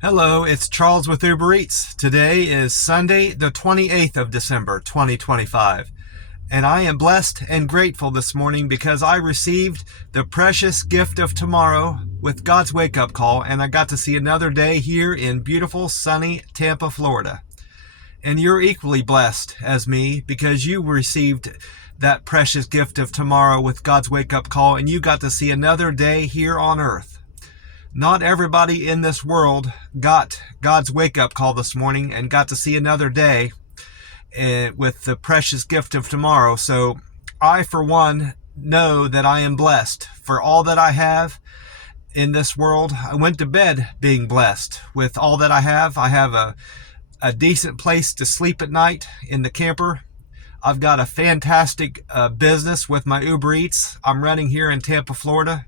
Hello, it's Charles with Uber Eats. Today is Sunday, the 28th of December, 2025. And I am blessed and grateful this morning because I received the precious gift of tomorrow with God's wake-up call, and I got to see another day here in beautiful, sunny Tampa, Florida. And you're equally blessed as me because you received that precious gift of tomorrow with God's wake-up call, and you got to see another day here on earth. Not everybody in this world got God's wake-up call this morning and got to see another day with the precious gift of tomorrow. So I, for one, know that I am blessed for all that I have in this world. I went to bed being blessed with all that I have. I have a decent place to sleep at night in the camper. I've got a fantastic business with my Uber Eats I'm running here in Tampa, Florida,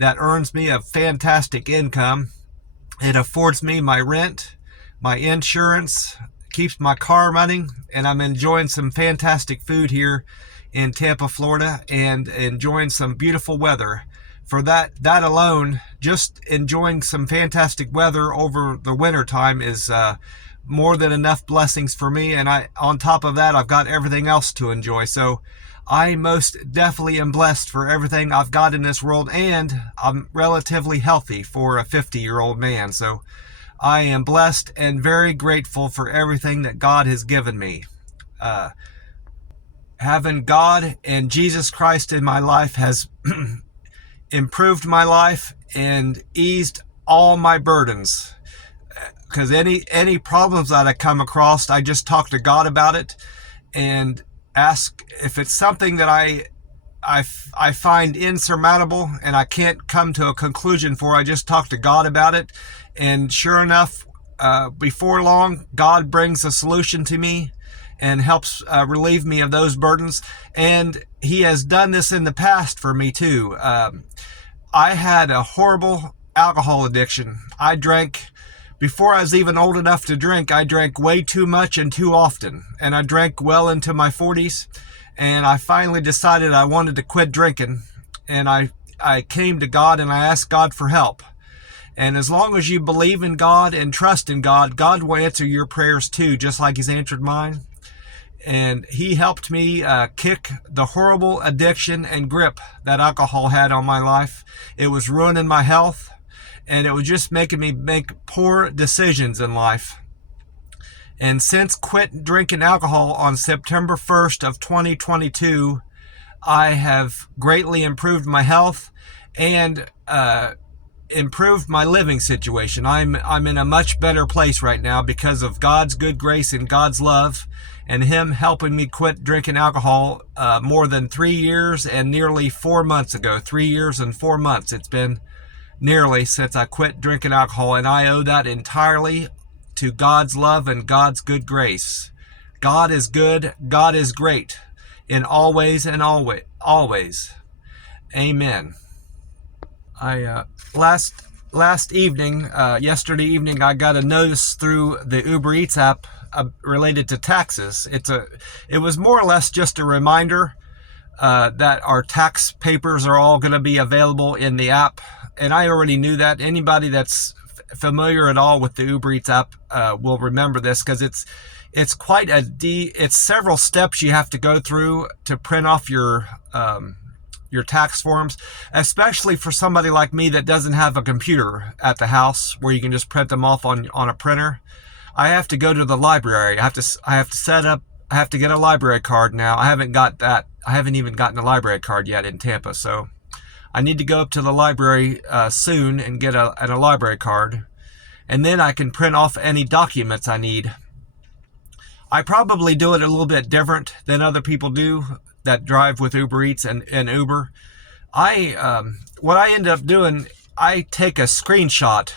that earns me a fantastic income. It affords me my rent, my insurance, keeps my car running, and I'm enjoying some fantastic food here in Tampa, Florida, and enjoying some beautiful weather. For that alone, just enjoying some fantastic weather over the winter time is more than enough blessings for me. And on top of that, I've got everything else to enjoy. So I most definitely am blessed for everything I've got in this world, and I'm relatively healthy for a 50-year-old man. So I am blessed and very grateful for everything that God has given me. Having God and Jesus Christ in my life has improved my life and eased all my burdens. Because any problems that I come across, I just talk to God about it and ask if it's something that I find insurmountable and I can't come to a conclusion for. I just talk to God about it, and sure enough, before long, God brings a solution to me and helps relieve me of those burdens. And He has done this in the past for me too. I had a horrible alcohol addiction. I drank. Before I was even old enough to drink, I drank way too much and too often. And I drank well into my 40s. And I finally decided I wanted to quit drinking. And I came to God and I asked God for help. And as long as you believe in God and trust in God, God will answer your prayers too, just like He's answered mine. And He helped me kick the horrible addiction and grip that alcohol had on my life. It was ruining my health. And it was just making me make poor decisions in life. And since quit drinking alcohol on September 1st of 2022, I have greatly improved my health and improved my living situation. I'm in a much better place right now because of God's good grace and God's love, and Him helping me quit drinking alcohol more than 3 years and nearly 4 months ago. 3 years and 4 months it's been nearly since I quit drinking alcohol, and I owe that entirely to God's love and God's good grace. God is good. God is great in all ways and always. Amen. Last evening, yesterday evening, I got a notice through the Uber Eats app related to taxes. It was more or less just a reminder that our tax papers are all going to be available in the app. And I already knew that. Anybody that's familiar at all with the Uber Eats app will remember this, because it's quite it's several steps you have to go through to print off your tax forms, especially for somebody like me that doesn't have a computer at the house where you can just print them off on a printer. I have to go to the library. I have to get a library card now. I haven't even gotten a library card yet in Tampa, so I need to go up to the library soon and get a library card, and then I can print off any documents I need. I probably do it a little bit different than other people do that drive with Uber Eats and Uber. What I end up doing, I take a screenshot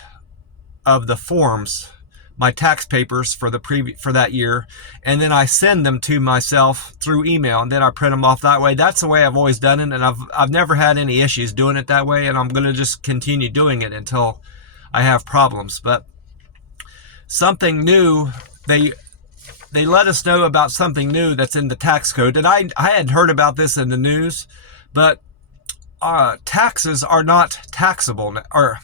of the forms, my tax papers for that year, and then I send them to myself through email, and then I print them off that way. That's the way I've always done it, and I've never had any issues doing it that way, and I'm going to just continue doing it until I have problems. But something new, they let us know about something new that's in the tax code, and I had heard about this in the news, but taxes are not taxable, or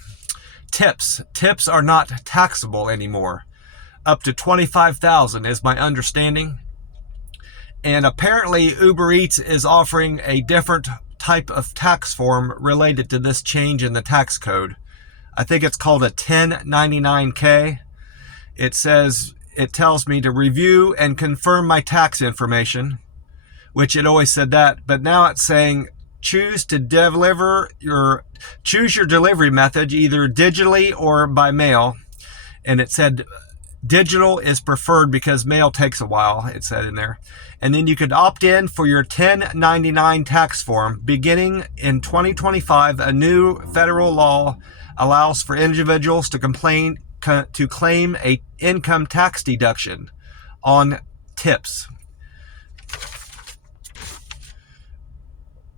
Tips are not taxable anymore. Up to $25,000 is my understanding. And apparently Uber Eats is offering a different type of tax form related to this change in the tax code. I think it's called a 1099-K. It tells me to review and confirm my tax information, which it always said that, but now it's saying choose your delivery method, either digitally or by mail. And it said digital is preferred because mail takes a while, it said in there. And then you could opt in for your 1099 tax form. Beginning in 2025, a new federal law allows for individuals to claim a income tax deduction on tips.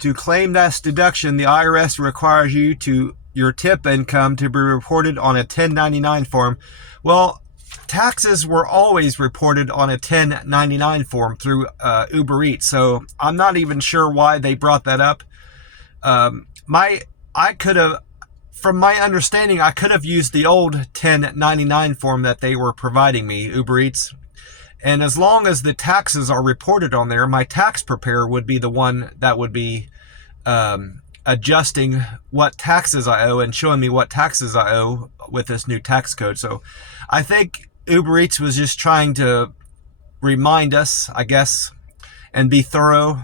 To claim this deduction, the IRS requires your tip income to be reported on a 1099 form. Well, taxes were always reported on a 1099 form through Uber Eats, so I'm not even sure why they brought that up. From my understanding, I could have used the old 1099 form that they were providing me, Uber Eats. And as long as the taxes are reported on there, my tax preparer would be the one that would be adjusting what taxes I owe and showing me what taxes I owe with this new tax code. So I think Uber Eats was just trying to remind us, I guess, and be thorough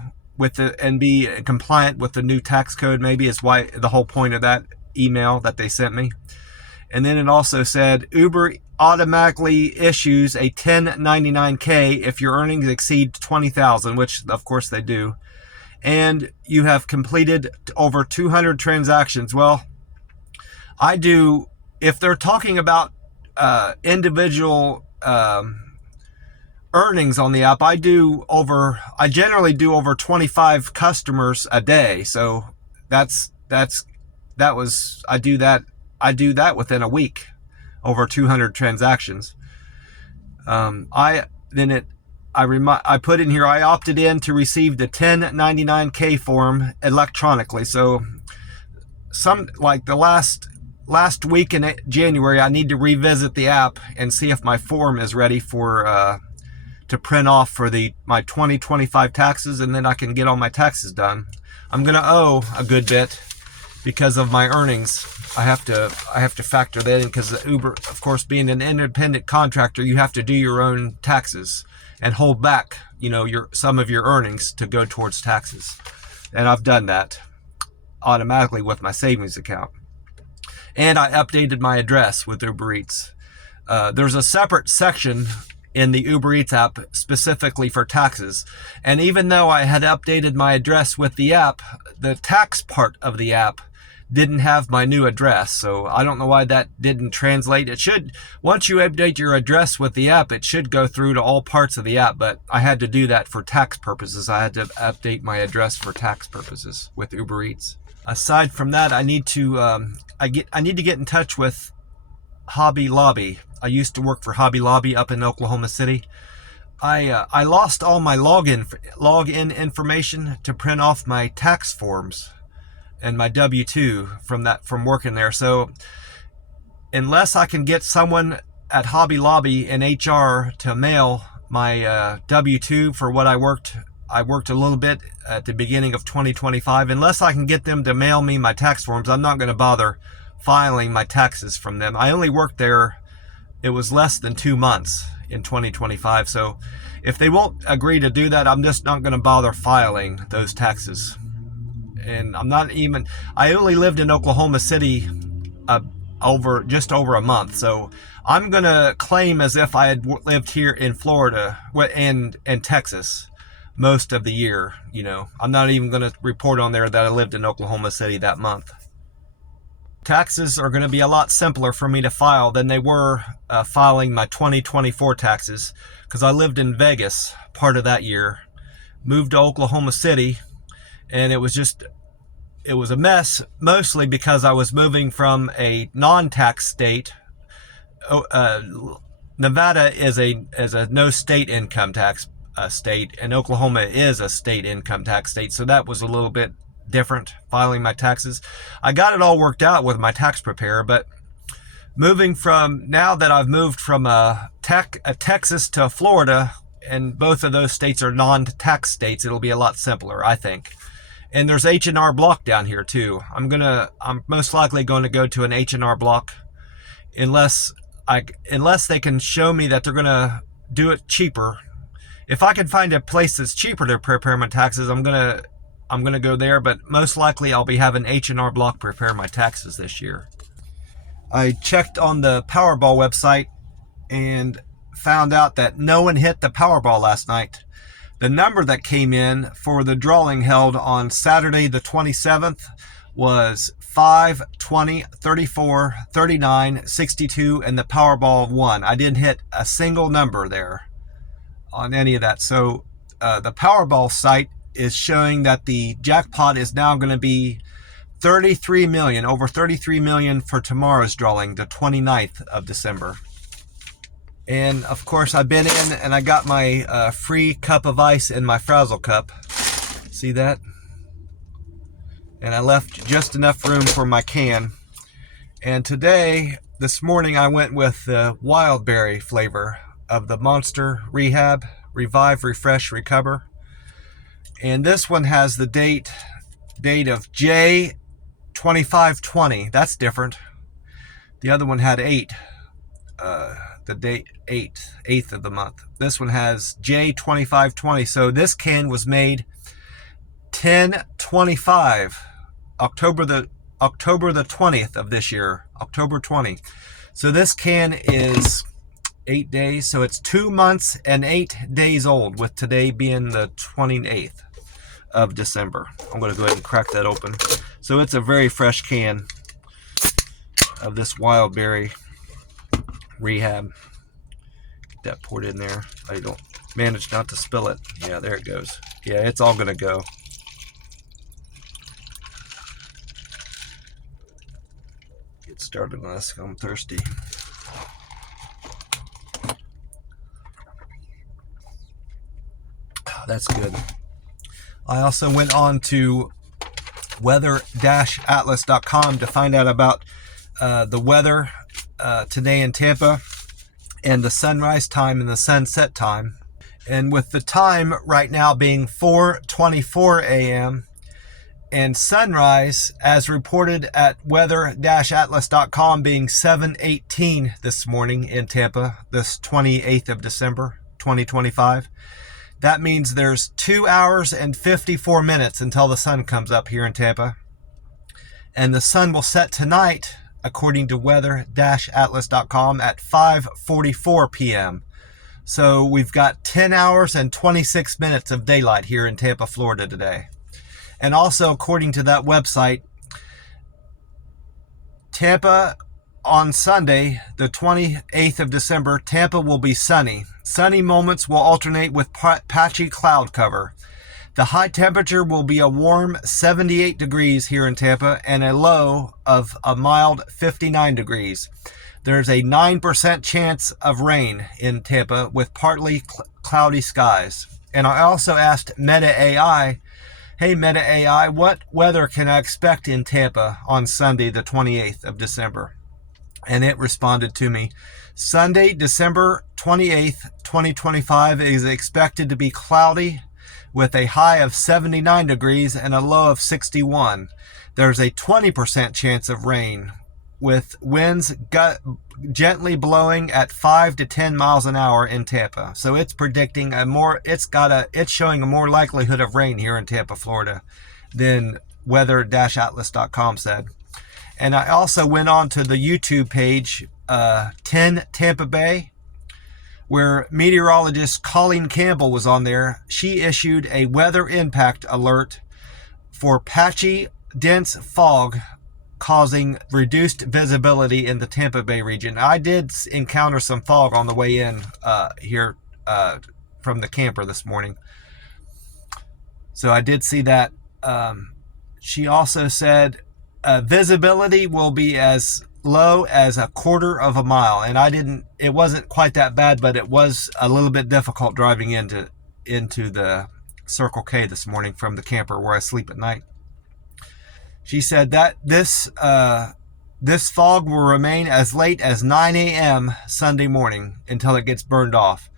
and be compliant with the new tax code, maybe, is why the whole point of that email that they sent me. And then it also said Uber automatically issues a 1099-K if your earnings exceed $20,000, which of course they do, and you have completed over 200 transactions. Well, I do, if they're talking about individual earnings on the app, I generally do over 25 customers a day. So I do that within a week, over 200 transactions. I put in here, I opted in to receive the 1099-K form electronically. So the last week in January, I need to revisit the app and see if my form is ready to print off for my 2025 taxes, and then I can get all my taxes done. I'm gonna owe a good bit because of my earnings. I have to factor that in, because Uber, of course, being an independent contractor, you have to do your own taxes and hold back, some of your earnings to go towards taxes. And I've done that automatically with my savings account. And I updated my address with Uber Eats. There's a separate section in the Uber Eats app specifically for taxes. And even though I had updated my address with the app, the tax part of the app didn't have my new address. So I don't know why that didn't translate. It should, once you update your address with the app, it should go through to all parts of the app, but I had to do that for tax purposes. I had to update my address for tax purposes with Uber Eats. Aside from that, I need to get in touch with Hobby Lobby. I used to work for Hobby Lobby up in Oklahoma City. I lost all my login information to print off my tax forms and my W-2 from working there. So unless I can get someone at Hobby Lobby in HR to mail my W-2 for what I worked a little bit at the beginning of 2025. Unless I can get them to mail me my tax forms, I'm not going to bother filing my taxes from them. I only worked there, it was less than 2 months in 2025. So if they won't agree to do that, I'm just not going to bother filing those taxes. And I only lived in Oklahoma City just over a month. So I'm going to claim as if I had lived here in Florida and Texas most of the year. I'm not even going to report on there that I lived in Oklahoma City that month. Taxes are going to be a lot simpler for me to file than they were filing my 2024 taxes, because I lived in Vegas part of that year, moved to Oklahoma City, and it was a mess, mostly because I was moving from a non-tax state. Nevada is a no state income tax state, and Oklahoma is a state income tax state, so that was a little bit different filing my taxes. I got it all worked out with my tax preparer, but moving from, now that I've moved from a Texas to Florida, and both of those states are non-tax states, it'll be a lot simpler, I think. And there's H&R Block down here too. I'm most likely going to go to an H&R Block unless they can show me that they're going to do it cheaper. If I can find a place that's cheaper to prepare my taxes, I'm gonna go there, but most likely I'll be having H&R Block prepare my taxes this year. I checked on the Powerball website and found out that no one hit the Powerball last night. The number that came in for the drawing held on Saturday the 27th was 5, 20, 34, 39, 62, and the Powerball won. I didn't hit a single number there on any of that. So the Powerball site is showing that the jackpot is now going to be 33 million, over 33 million for tomorrow's drawing, the 29th of December. And of course I've been in and I got my free cup of ice in my Frazzle cup. See that? And I left just enough room for my can. And this morning I went with the wild berry flavor of the Monster Rehab, Revive, Refresh, Recover. And this one has the date of J2520. That's different. The other one had 8. The date 8th of the month. This one has J2520. So this can was made 10/25, October the 20th of this year, October 20. So this can is 8 days. So it's 2 months and 8 days old, with today being the 28th of December. I'm going to go ahead and crack that open. So it's a very fresh can of this wild berry Rehab. Get that poured in there. I don't manage not to spill it. Yeah, there it goes. Yeah, it's all going to go. Get started on this. I'm thirsty. That's good. I also went on to weather-atlas.com to find out about the weather today in Tampa, and the sunrise time and the sunset time. And with the time right now being 4:24 a.m. and sunrise as reported at weather-atlas.com being 7:18 this morning in Tampa, this 28th of December 2025. That means there's 2 hours and 54 minutes until the sun comes up here in Tampa. And the sun will set tonight, according to weather-atlas.com, at 5:44 p.m. So we've got 10 hours and 26 minutes of daylight here in Tampa, Florida today. And also, according to that website, Tampa on Sunday, the 28th of December, Tampa will be sunny. Sunny moments will alternate with patchy cloud cover. The high temperature will be a warm 78 degrees here in Tampa and a low of a mild 59 degrees. There's a 9% chance of rain in Tampa with partly cloudy skies. And I also asked Meta AI, hey Meta AI, what weather can I expect in Tampa on Sunday, the 28th of December? And it responded to me, Sunday, December 28th, 2025 is expected to be cloudy with a high of 79 degrees and a low of 61. There's a 20% chance of rain with winds gently blowing at 5 to 10 miles an hour in Tampa. So it's predicting it's showing a more likelihood of rain here in Tampa, Florida than weather-atlas.com said. And I also went on to the YouTube page, 10 Tampa Bay, where meteorologist Colleen Campbell was on there. She issued a weather impact alert for patchy, dense fog causing reduced visibility in the Tampa Bay region. I did encounter some fog on the way in here from the camper this morning. So I did see that. She also said visibility will be as low as a quarter of a mile, and it wasn't quite that bad, but it was a little bit difficult driving into the Circle K this morning from the camper where I sleep at night. She said that this This fog will remain as late as 9 a.m. Sunday morning until it gets burned off.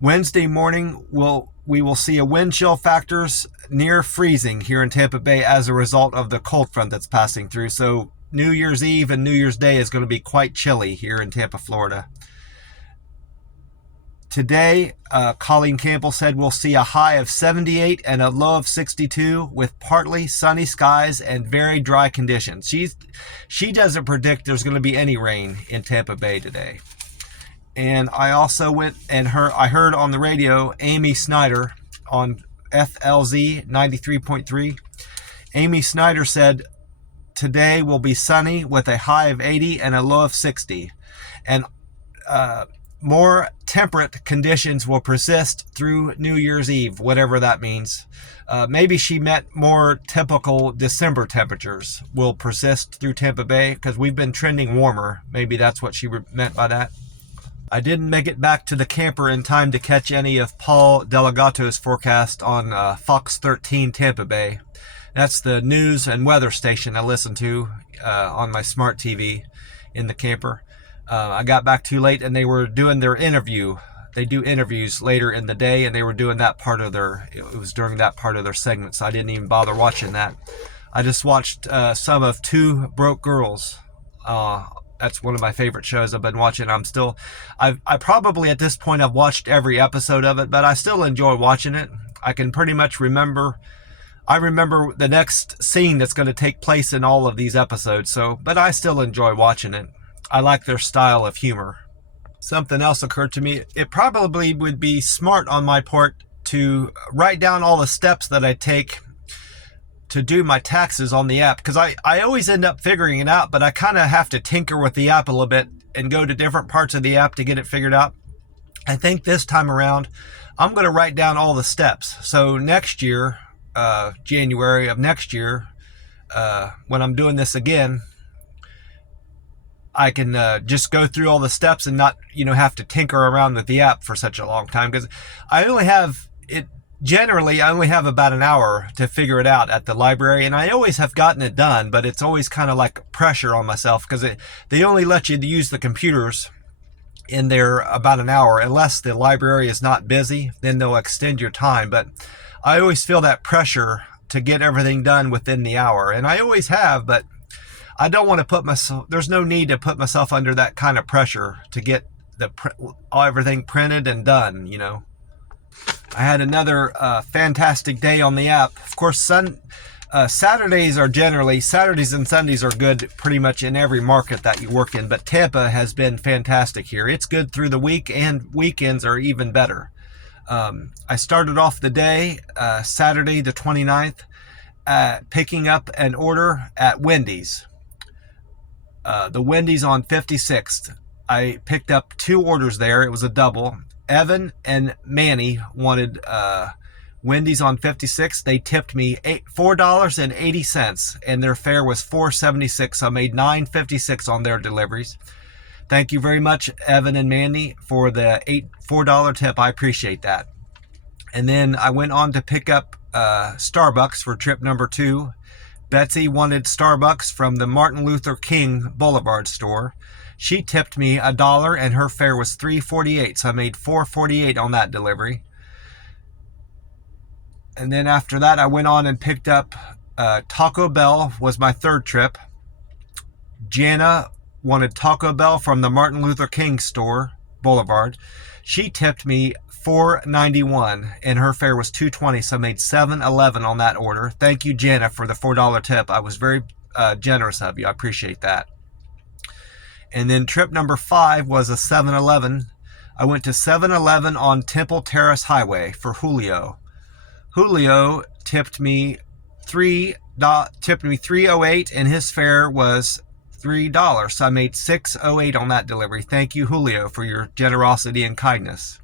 Wednesday morning, we will see a wind chill factors near freezing here in Tampa Bay as a result of the cold front that's passing through. So New Year's Eve and New Year's Day is going to be quite chilly here in Tampa, Florida. Today, Colleen Campbell said we'll see a high of 78 and a low of 62 with partly sunny skies and very dry conditions. She doesn't predict there's going to be any rain in Tampa Bay today. And I also I heard on the radio Amy Snyder on FLZ 93.3. Amy Snyder said today will be sunny with a high of 80 and a low of 60. And more temperate conditions will persist through New Year's Eve, whatever that means. Maybe she meant more typical December temperatures will persist through Tampa Bay because we've been trending warmer. Maybe that's what she meant by that. I didn't make it back to the camper in time to catch any of Paul Delegato's forecast on Fox 13 Tampa Bay. That's the news and weather station I listen to on my smart TV in the camper. I got back too late and they were doing their interview. They do interviews later in the day and they were doing that part of it was during that part of their segment, so I didn't even bother watching that. I just watched some of Two Broke Girls. That's one of my favorite shows I've been watching. I probably at this point I've watched every episode of it, but I still enjoy watching it. I can pretty much remember the next scene that's going to take place in all of these episodes. But I still enjoy watching it. I like their style of humor. Something else occurred to me. It probably would be smart on my part to write down all the steps that I take to do my taxes on the app, because I always end up figuring it out, but I kind of have to tinker with the app a little bit and go to different parts of the app to get it figured out. I think this time around, I'm going to write down all the steps. So next year, January of next year, when I'm doing this again, I can just go through all the steps and not, have to tinker around with the app for such a long time, because I only have about an hour to figure it out at the library, and I always have gotten it done, but it's always kind of like pressure on myself because they only let you use the computers in there about an hour unless the library is not busy. Then they'll extend your time, but I always feel that pressure to get everything done within the hour, and I always have, but I don't want to there's no need to put myself under that kind of pressure to get everything printed and done, I had another fantastic day on the app. Of course, Saturdays and Sundays are good pretty much in every market that you work in, but Tampa has been fantastic here. It's good through the week, and weekends are even better. I started off the day, Saturday the 29th, picking up an order at Wendy's. The Wendy's on 56th. I picked up 2 orders there. It was a double. Evan and Manny wanted Wendy's on 56. They tipped me $4.80, and their fare was $4.76. So I made $9.56 on their deliveries. Thank you very much, Evan and Manny, for the $4 tip. I appreciate that. And then I went on to pick up Starbucks for trip number 2. Betsy wanted Starbucks from the Martin Luther King Boulevard store. She tipped me $1 and her fare was $3.48, so I made $4.48 on that delivery. And then after that, I went on and picked up Taco Bell was my 3rd trip. Jana wanted Taco Bell from the Martin Luther King store, Boulevard. She tipped me $4.91 and her fare was $2.20, so I made $7.11 on that order. Thank you, Jana, for the $4 tip. I was very generous of you. I appreciate that. And then trip number 5 was a 7-Eleven. I went to 7-Eleven on Temple Terrace Highway for Julio. Julio tipped me $3.08 and his fare was $3. So I made $6.08 on that delivery. Thank you, Julio, for your generosity and kindness.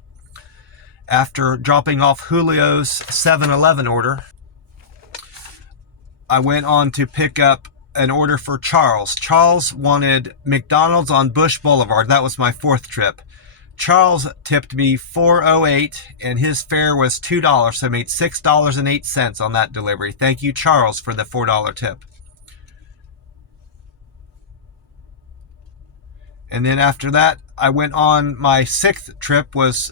After dropping off Julio's 7-Eleven order, I went on to pick up an order for Charles. Charles wanted McDonald's on Bush Boulevard. That was my 4th trip. Charles tipped me $4.08 and his fare was $2, so I made $6.08 on that delivery. Thank you, Charles, for the $4 tip. And then after that, I went on my 6th trip was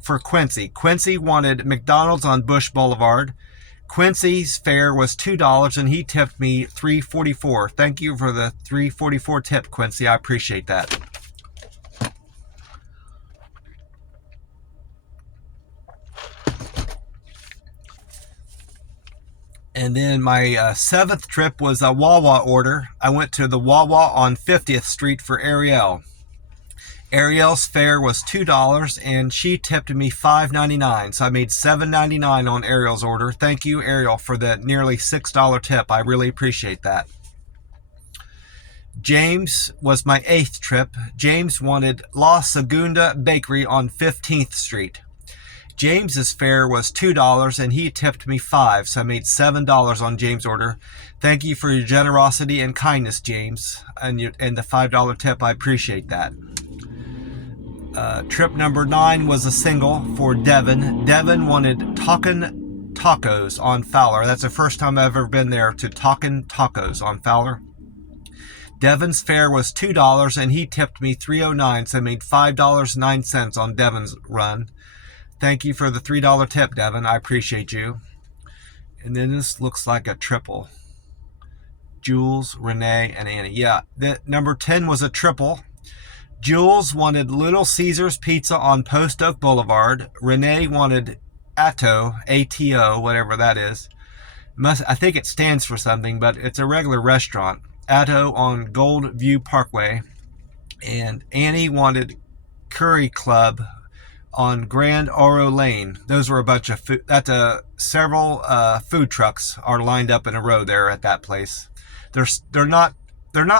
for Quincy. Quincy wanted McDonald's on Bush Boulevard. Quincy's fare was $2 and he tipped me $3.44. Thank you for the $3.44 tip, Quincy. I appreciate that. And then my 7th trip was a Wawa order. I went to the Wawa on 50th Street for Ariel. Ariel's fare was $2 and she tipped me $5.99. So I made $7.99 on Ariel's order. Thank you, Ariel, for the nearly $6 tip. I really appreciate that. James was my 8th trip. James wanted La Segunda Bakery on 15th Street. James's fare was $2 and he tipped me $5, so I made $7 on James' order. Thank you for your generosity and kindness, James, and the $5 tip. I appreciate that. Trip number 9 was a single for Devin. Devin wanted Talkin' Tacos on Fowler. That's the first time I've ever been there, to Talkin' Tacos on Fowler. Devin's fare was $2 and he tipped me $3.09, so I made $5.09 on Devin's run. Thank you for the $3 tip, Devin. I appreciate you. And then this looks like a triple. Jules, Renee, and Annie. Yeah, the number 10 was a triple. Jules wanted Little Caesars Pizza on Post Oak Boulevard. Renee wanted Atto, A-T-O, whatever that is. I think it stands for something, but it's a regular restaurant. Atto on Gold View Parkway. And Annie wanted Curry Club on Grand Oro Lane. Those were a bunch of food. Several food trucks are lined up in a row there at that place. They're not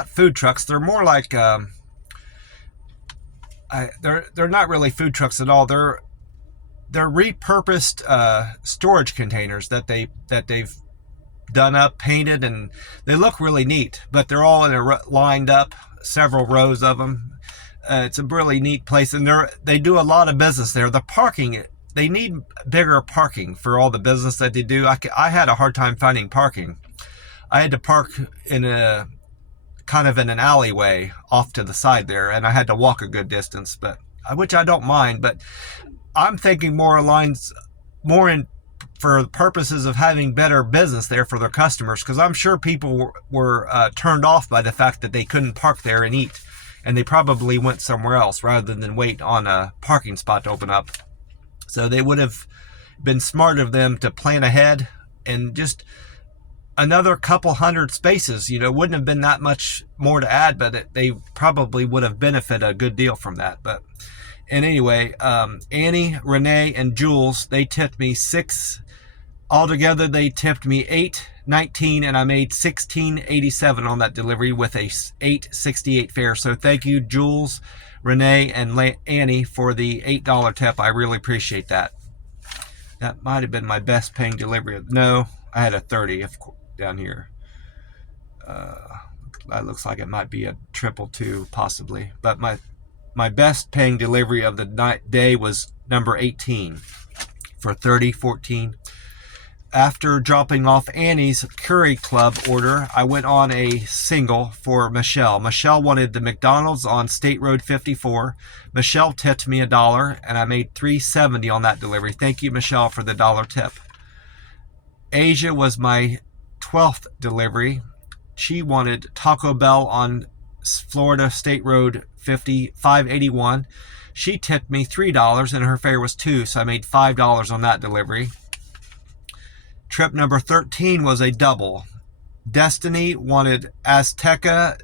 food trucks. They're more like they're not really food trucks at all. They're repurposed storage containers that they've done up, painted, and they look really neat. But they're all lined up, several rows of them. It's a really neat place, and they do a lot of business there. The parking, they need bigger parking for all the business that they do. I had a hard time finding parking. I had to park in an alleyway off to the side there, and I had to walk a good distance, which I don't mind. But I'm thinking more for the purposes of having better business there for their customers, because I'm sure people were turned off by the fact that they couldn't park there and eat. And they probably went somewhere else rather than wait on a parking spot to open up. So they would have been smart of them to plan ahead, and just another couple hundred spaces, wouldn't have been that much more to add, but they probably would have benefited a good deal from that. And anyway, Annie, Renee, and Jules, they tipped me $6. Altogether, they tipped me $8.19, and I made $16.87 on that delivery with a $8.68 fare. So thank you, Jules, Renee, and Annie, for the $8 tip. I really appreciate that. That might have been my best paying delivery. No, I had a 30 down here. That looks like it might be a 222, possibly. But my best paying delivery of the day was number 18 for $30.14. After dropping off Annie's Curry Club order, I went on a single for Michelle. Michelle wanted the McDonald's on State Road 54. Michelle tipped me $1, and I made $3.70 on that delivery. Thank you, Michelle, for the $1 tip. Asia was my 12th delivery. She wanted Taco Bell on Florida State Road 581. She tipped me $3, and her fare was $2, so I made $5 on that delivery. Trip number 13 was a double. Destiny wanted Azteca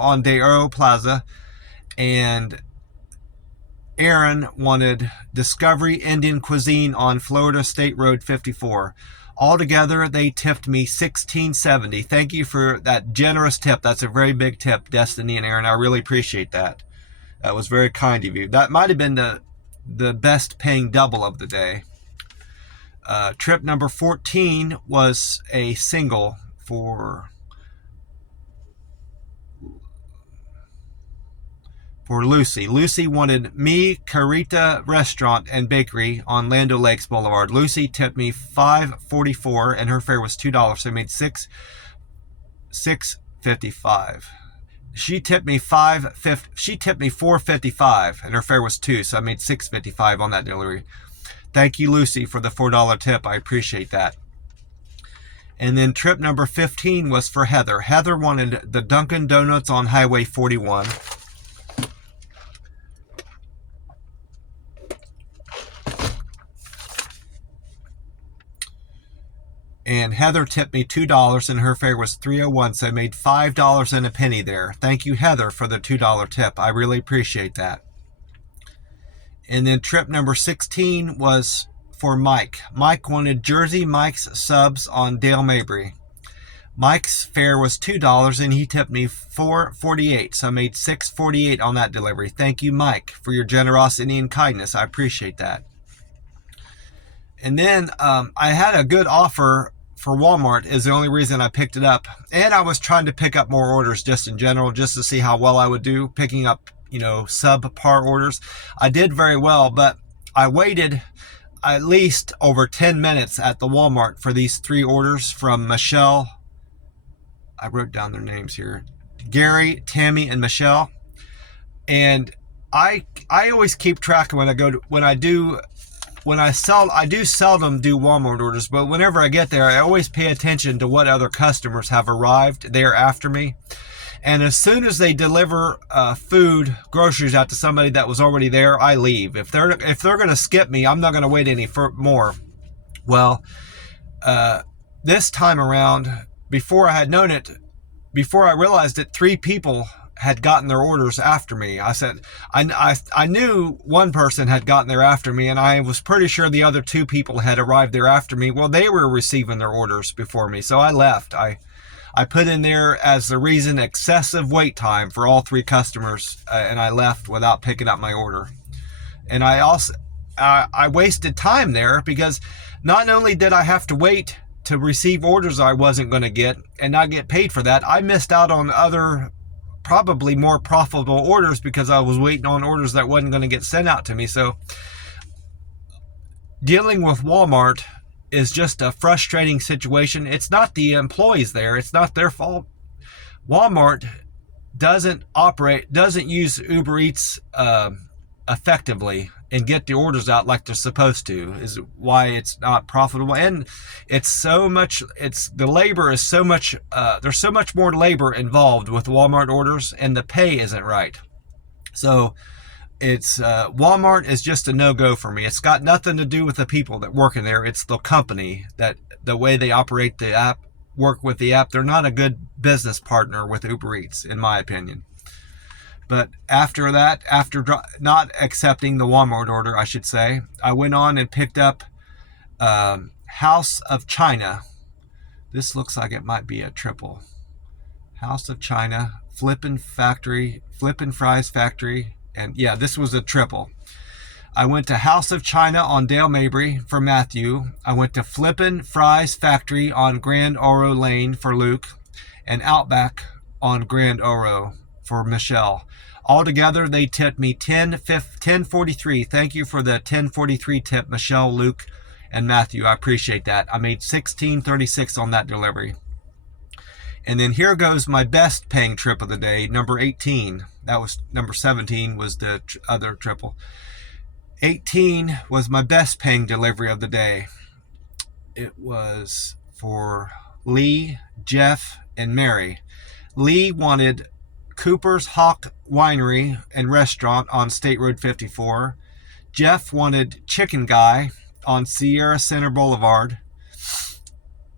on De Oro Plaza, and Aaron wanted Discovery Indian Cuisine on Florida State Road 54. Altogether, they tipped me $16.70. Thank you for that generous tip. That's a very big tip, Destiny and Aaron. I really appreciate that. That was very kind of you. That might have been the best paying double of the day. Trip number 14 was a single for Lucy. Lucy wanted Me Carita Restaurant and Bakery on Land O'Lakes Boulevard. Lucy tipped me $5.44 and her fare was $2, so I made $6.55. She tipped me $5.50. She tipped me $4.55, and her fare was $2, so I made $6.55 on that delivery. Thank you, Lucy, for the $4 tip. I appreciate that. And then trip number 15 was for Heather. Heather wanted the Dunkin' Donuts on Highway 41. And Heather tipped me $2, and her fare was $3.01, so I made $5 and a penny there. Thank you, Heather, for the $2 tip. I really appreciate that. And then trip number 16 was for Mike. Mike wanted Jersey Mike's subs on Dale Mabry. Mike's fare was $2, and he tipped me $4.48, so I made $6.48 on that delivery. Thank you, Mike, for your generosity and kindness. I appreciate that. And then I had a good offer for Walmart is the only reason I picked it up. And I was trying to pick up more orders just in general, just to see how well I would do picking up, subpar orders. I did very well, but I waited at least over 10 minutes at the Walmart for these 3 orders from Michelle. I wrote down their names here. Gary, Tammy, and Michelle. And I always keep track of I do seldom do Walmart orders, but whenever I get there, I always pay attention to what other customers have arrived there after me. And as soon as they deliver groceries out to somebody that was already there, I leave. If they're going to skip me, I'm not going to wait any more. Well, this time around, before I had known it, before I realized it, 3 people had gotten their orders after me. I said, I knew one person had gotten there after me, and I was pretty sure the other 2 people had arrived there after me. Well, they were receiving their orders before me, so I left. I put in there as the reason excessive wait time for all 3 customers, and I left without picking up my order. And I wasted time there, because not only did I have to wait to receive orders I wasn't going to get and not get paid for that, I missed out on other probably more profitable orders because I was waiting on orders that wasn't going to get sent out to me. So dealing with Walmart is just a frustrating situation. It's not the employees there. It's not their fault. Walmart doesn't use Uber Eats effectively and get the orders out like they're supposed to, is why it's not profitable. And there's so much more labor involved with Walmart orders, and the pay isn't right. So Walmart is just a no-go for me. It's got nothing to do with the people that work in there. It's the company, that the way they operate the app, work with the app. They're not a good business partner with Uber Eats, in my opinion. But after that, after not accepting the Walmart order, I should say, I went on and picked up House of China. This looks like it might be a triple. House of China, Flippin' Fries Factory, and yeah, this was a triple. I went to House of China on Dale Mabry for Matthew. I went to Flippin' Fries Factory on Grand Oro Lane for Luke, and Outback on Grand Oro for Michelle. Altogether, they tipped me $10.43. Thank you for the $10.43 tip, Michelle, Luke, and Matthew. I appreciate that. I made $16.36 on that delivery. And then here goes my best paying trip of the day, number 18. That was number 17 was the other triple. 18 was my best paying delivery of the day. It was for Lee, Jeff, and Mary. Lee wanted Cooper's Hawk Winery and Restaurant on State Road 54. Jeff wanted Chicken Guy on Sierra Center Boulevard.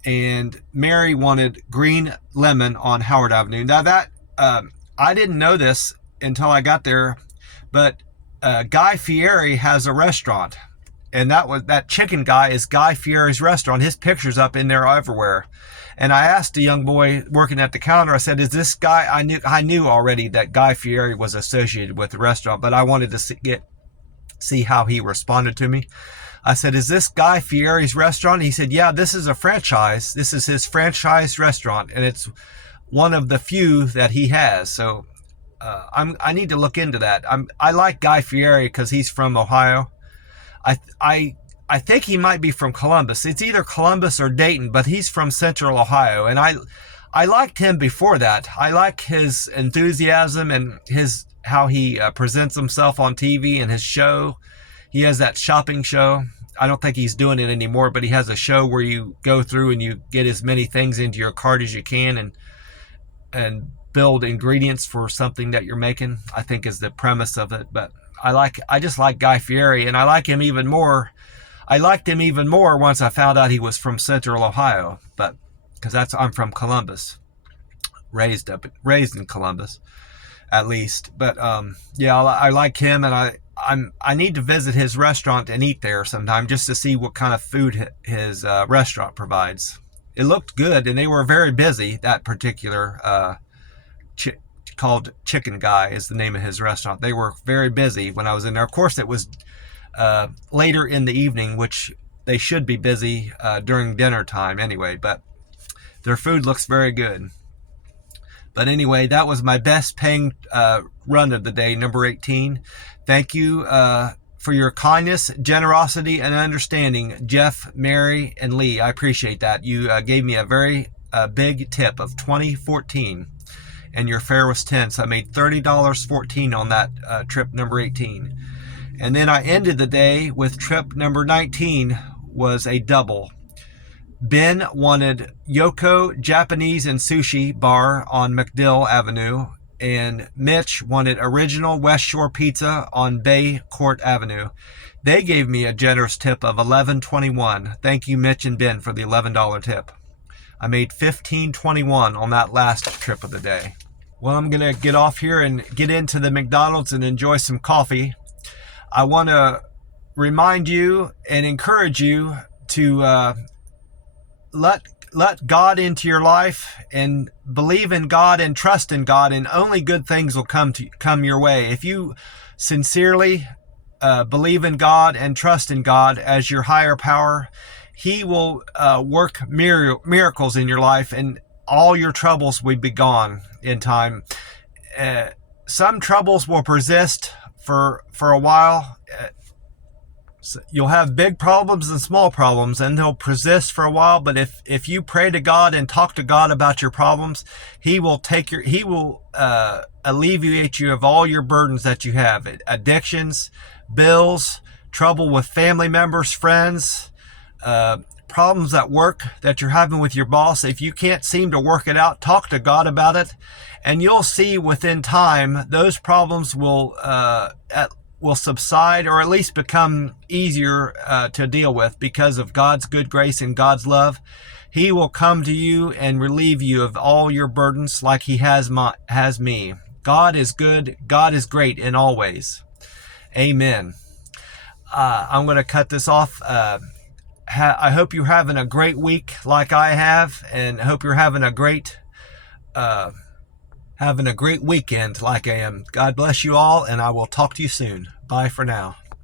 And Mary wanted Green Lemon on Howard Avenue. Now that, I didn't know this until I got there, but Guy Fieri has a restaurant. And that Chicken Guy is Guy Fieri's restaurant. His picture's up in there everywhere. And I asked a young boy working at the counter, I said, is this guy, I knew already that Guy Fieri was associated with the restaurant, but I wanted to see how he responded to me. I said, is this Guy Fieri's restaurant? He said, yeah, this is a franchise. This is his franchise restaurant, and it's one of the few that he has. So I need to look into that. I like Guy Fieri because he's from Ohio. I think he might be from Columbus. It's either Columbus or Dayton, but he's from Central Ohio. And I liked him before that. I like his enthusiasm and how he presents himself on TV and his show. He has that shopping show. I don't think he's doing it anymore, but he has a show where you go through and you get as many things into your cart as you can and build ingredients for something that you're making, I think is the premise of it. But I just like Guy Fieri, and I like him even more. I liked him even more once I found out he was from Central Ohio, but because I'm from Columbus, raised in Columbus, at least. But yeah, I like him, and I need to visit his restaurant and eat there sometime just to see what kind of food his restaurant provides. It looked good, and they were very busy. That particular called Chicken Guy is the name of his restaurant. They were very busy when I was in there. Of course, it was later in the evening, which they should be busy during dinner time anyway, but their food looks very good. But anyway, that was my best paying run of the day, number 18. Thank you for your kindness, generosity, and understanding, Jeff, Mary, and Lee. I appreciate that. You gave me a very big tip of $20.14, and your fare was $10, so I made $30.14 on that trip number 18. And then I ended the day with trip number 19 was a double. Ben wanted Yoko Japanese and Sushi Bar on MacDill Avenue, and Mitch wanted Original West Shore Pizza on Bay Court Avenue. They gave me a generous tip of $11.21. Thank you, Mitch and Ben, for the $11 tip. I made $15.21 on that last trip of the day. Well, I'm going to get off here and get into the McDonald's and enjoy some coffee. I want to remind you and encourage you to let God into your life and believe in God and trust in God, and only good things will come your way. If you sincerely believe in God and trust in God as your higher power, He will work miracles in your life, and all your troubles will be gone in time. Some troubles will persist for a while. So you'll have big problems and small problems, and they'll persist for a while. But if you pray to God and talk to God about your problems, He will alleviate you of all your burdens that you have: addictions, bills, trouble with family members, friends, problems at work that you're having with your boss. If you can't seem to work it out, talk to God about it, and you'll see within time those problems will subside, or at least become easier to deal with because of God's good grace and God's love. He will come to you and relieve you of all your burdens like He has me. God is good. God is great in all ways. Amen. I'm going to cut this off. I hope you're having a great week like I have, and I hope you're having a great weekend like I am. God bless you all, and I will talk to you soon. Bye for now.